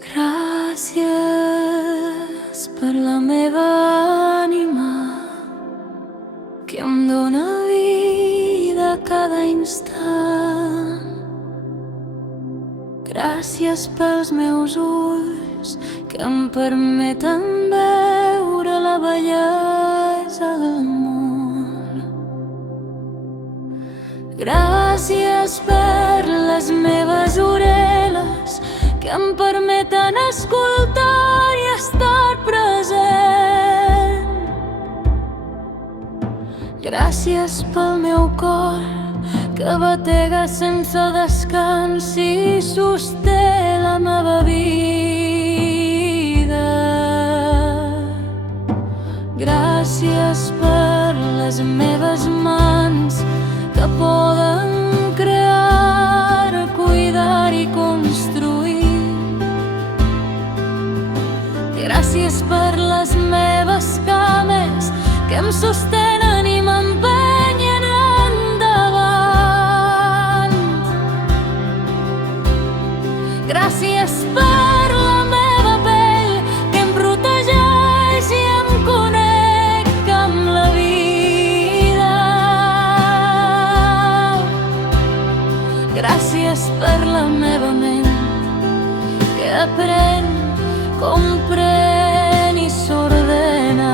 Gràcies per la meva ànima que em dóna vida cada instant. Gràcies pels meus ulls que em permeten veure la bellesa del món. Gràcies per les meves orelles que em permeten escoltar i estar present. Gràcies pel meu cor que batega sense descans i sosté la meva vida. Gràcies per les meves mans que poden crear, cuidar i construir. Gràcies per les meves cames que em sostenen i m'empenyen endavant. Gràcies per la meva pell que em protegeix i em connecta amb la vida. Gràcies per la meva ment que aprèn, comprèn i s'ordena.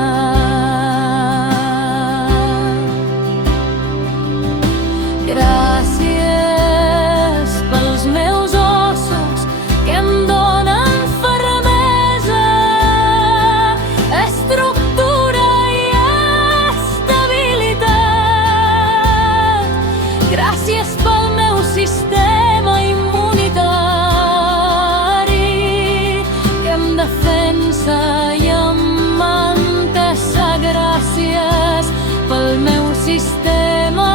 Gràcies pels meus ossos que em donen fermesa, estructura i estabilitat. Gràcies pel meu sistema immunitari que em defensa i em mantessa. Gràcies pel meu sistema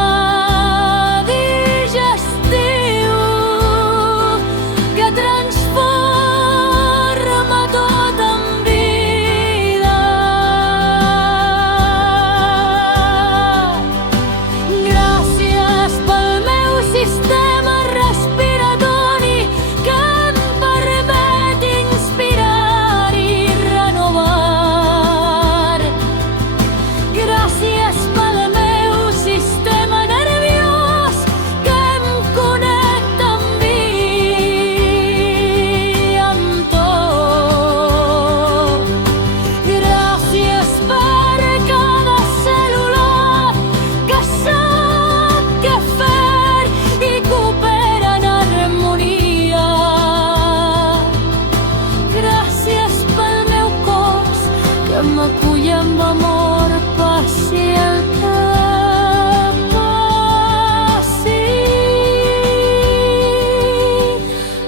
digestiu que transforma tot en vida. Gràcies pel meu sistema respiratori que em permet inspirar i renovar. Gràcies pel meu sistema nerviós que em connecta amb mi i amb tot. Gràcies per cada cèl·lula que sap què fer i coopera en harmonia. Gràcies pel meu cos que m'acull amb amor, passi el que passi.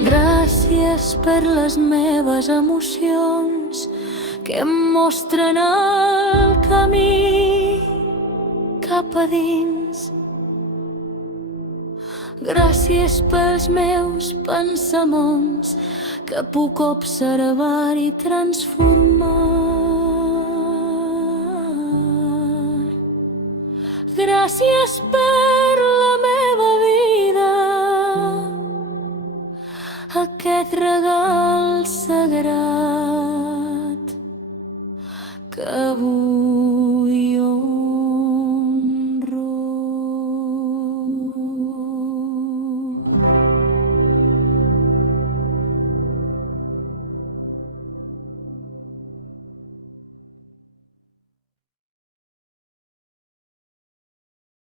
Gràcies per les meves emocions que em mostren el camí cap a dins. Gràcies pels meus pensaments que puc observar i transformar. Gràcies per la meva vida, aquest regal sagrat que vull